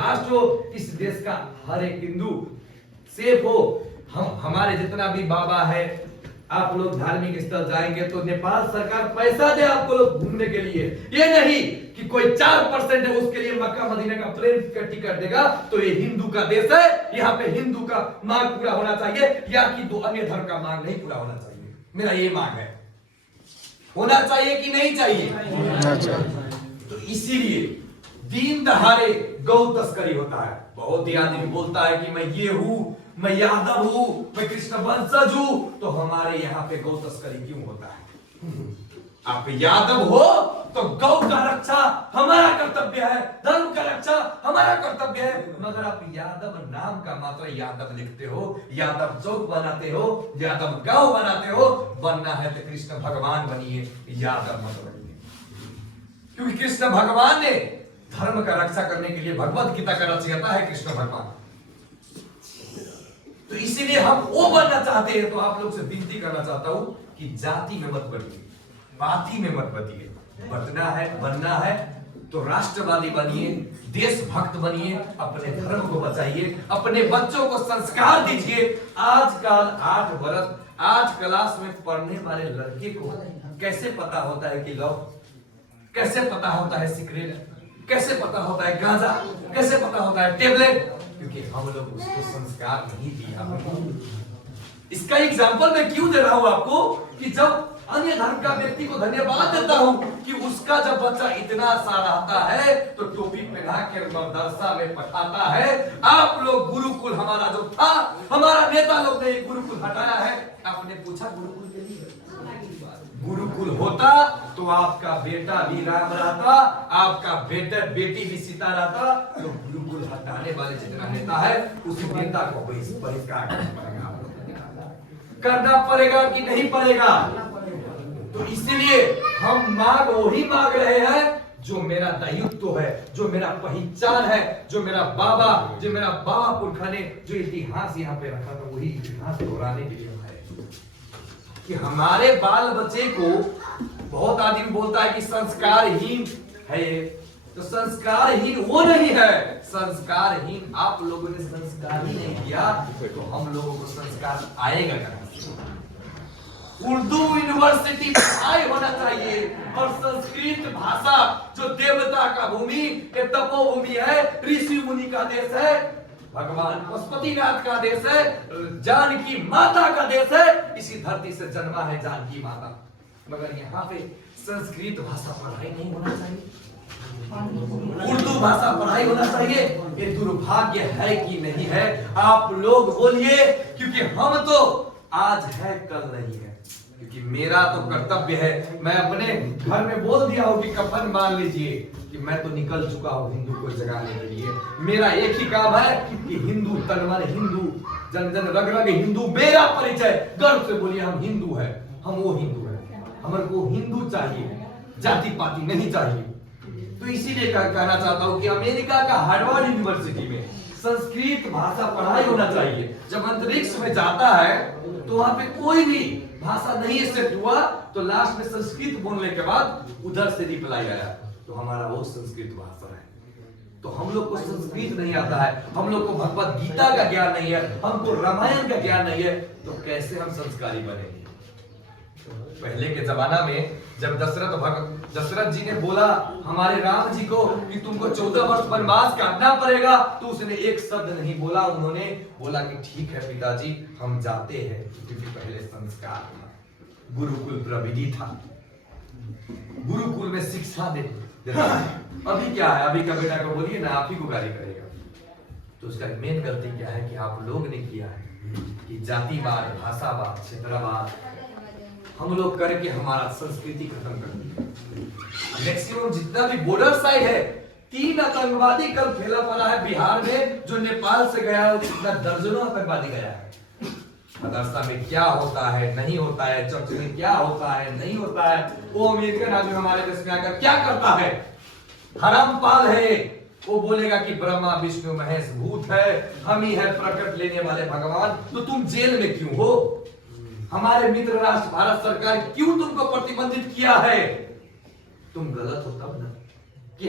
राष्ट्र हो, इस देश का हर एक हिंदू सेफ हो। हमारे जितना भी बाबा है, आप लोग धार्मिक स्थल जाएंगे तो नेपाल सरकार पैसा दे आपको लोग घूमने के लिए। ये नहीं कि कोई 4% है उसके लिए मक्का मदीना का प्लेन का टिकट देगा। तो ये हिंदू का देश है, यहाँ पे हिंदू का मांग पूरा होना चाहिए, या कि दो अन्य धर्म का मांग नहीं पूरा होना चाहिए। मेरा ये मांग है, होना चाहिए कि नहीं चाहिए? तो इसीलिए दिन दहाड़े गौ तस्करी होता है। बहुत ही आदमी बोलता है कि मैं ये हूं, मैं यादव हूं, मैं कृष्ण वंशज हूं, तो हमारे यहाँ पे गौ तस्करी क्यों होता है? आप यादव हो तो गौ का रक्षा हमारा कर्तव्य है, धर्म का रक्षा हमारा कर्तव्य है। मगर आप यादव नाम का मात्र यादव लिखते हो, यादव चौक बनाते हो, यादव गांव बनाते हो। बनना है तो कृष्ण भगवान बनिए, यादव मत बनिए। क्योंकि कृष्ण भगवान ने धर्म का रक्षा करने के लिए भगवत गीता का रचयिता है कृष्ण भगवान। तो इसीलिए हम वो बनना चाहते हैं। तो आप लोग से विनती करना चाहता हूं कि जाति में मत बनिए, पार्टी में मत बनिए। बनना है तो राष्ट्रवादी बनिए, देशभक्त बनिए, अपने धर्म को बचाइए, अपने बच्चों को संस्कार दीजिए। आजकल 8 वर्ष 8 क्लास में पढ़ने वाले लड़के को कैसे पता होता है कि लव, कैसे पता होता है सिगरेट, कैसे पता होता है गांजा, कैसे पता होता है टेबलेट? क्योंकि हम लोग उसको संस्कार नहीं दिया। इसका एग्जाम्पल मैं क्यों दे रहा हूं आपको कि जब अन्य धर्म का व्यक्ति को धन्यवाद देता हूं कि उसका जब बच्चा इतना सा रहता है तो टोपी पहना के मदरसा में पढ़ाता है। आप लोग गुरुकुल, हमारा जो था, हमारा नेता लोग ने गुरुकुल हटाया है। आपने पूछा गुरुकुल के लिए? गुरुकुल होता तो आपका बेटा भी राम रहता, आपका बेटी भी सीता रहता। तो गुरुकुल हटाने वाले जितना नेता है उस नेता को बहिष्कार करना पड़ेगा कि नहीं पड़ेगा? तो इसलिए हम वही मांग रहे हैं जो मेरा दायित्व है, जो मेरा पहचान है, जो मेरा बाबा पुरखा ने जो इतिहास यहाँ पे रखा था, वही इतिहास दोहराने के लिए है कि हमारे बाल बच्चे को। बहुत आदमी बोलता है कि संस्कारहीन है ये, तो संस्कारहीन वो नहीं है। संस्कारहीन आप लोगों ने संस्कार ही नहीं किया तो हम लोगों को संस्कार आएगा कहां? उर्दू यूनिवर्सिटी पढ़ाई होना चाहिए और संस्कृत भाषा जो देवता का भूमि, तपोभूमि है, ऋषि मुनि का देश है, भगवान पशुपतिनाथ का देश है, जानकी माता का देश है। इसी धरती से जन्मा है जानकी माता। मगर यहाँ पे संस्कृत भाषा पढ़ाई नहीं होना चाहिए, उर्दू भाषा पढ़ाई होना चाहिए। ये दुर्भाग्य है कि नहीं है? आप लोग बोलिए, क्योंकि हम तो आज है कल नहीं है। क्योंकि मेरा तो कर्तव्य है, मैं अपने घर में बोल दिया हूं कि कफन बांध लीजिए, कि मैं तो निकल चुका हूं हिंदू को जगाने के लिए। मेरा एक ही काम है कि हिंदू तन मन हिंदू, जन जन रग रग हिंदू मेरा परिचय। गर्व से बोलिए हम हिंदू है, हम वो हिंदू है। हमारे को हिंदू चाहिए, जाति पाति नहीं चाहिए। तो इसीलिए कहना चाहता हूं कि अमेरिका का हार्वर्ड यूनिवर्सिटी में संस्कृत भाषा पढ़ाई होना चाहिए। जब अंतरिक्ष में जाता है तो वहां पे कोई भी भाषा नहीं सेट हुआ, तो लास्ट में संस्कृत बोलने के बाद उधर से रिप्लाई आया, तो हमारा वो संस्कृत भाषा है। तो हम लोग को संस्कृत नहीं आता है, हम लोग को भगवत गीता का ज्ञान नहीं है, हमको रामायण का ज्ञान नहीं है, तो कैसे हम संस्कारी बनेंगे? पहले के जमाना में जब दशरथ जी ने बोला हमारे राम जी को कि तुमको 14 वर्ष वनवास काटना पड़ेगा, तो उसने एक शब्द नहीं बोला। उन्होंने बोला कि ठीक है पिताजी, हम जाते हैं। क्योंकि पहले संस्कार था, गुरुकुल प्रविधि था, गुरुकुल में शिक्षा देते। अभी क्या है? अभी का बेटा को बोलिए ना, आप ही को गाली करेगा। तो उसका मेन गलती क्या है कि आप लोग ने किया है कि जातिवाद, भाषावाद, क्षेत्रवाद हम लोग करके हमारा संस्कृति खत्म कर दी। मैक्सिमम जितना भी बॉर्डर साइड है, 3 आतंकवादी कल फैला पड़ा है बिहार में, जो नेपाल से गया है, कितना दर्जनों आतंकवादी गया है। मदरसा में क्या होता है नहीं होता है, चर्च में क्या होता है नहीं होता है, वो अमेरिकन आदमी हमारे देश में आकर क्या करता है? हरामपाल है, वो बोलेगा कि ब्रह्मा विष्णु महेश भूत है, हम ही है प्रकट लेने वाले भगवान। तो तुम जेल में क्यों हो? हमारे मित्र राष्ट्र भारत सरकार क्यों तुमको प्रतिबंधित किया है? तुम गलत हो तब ना।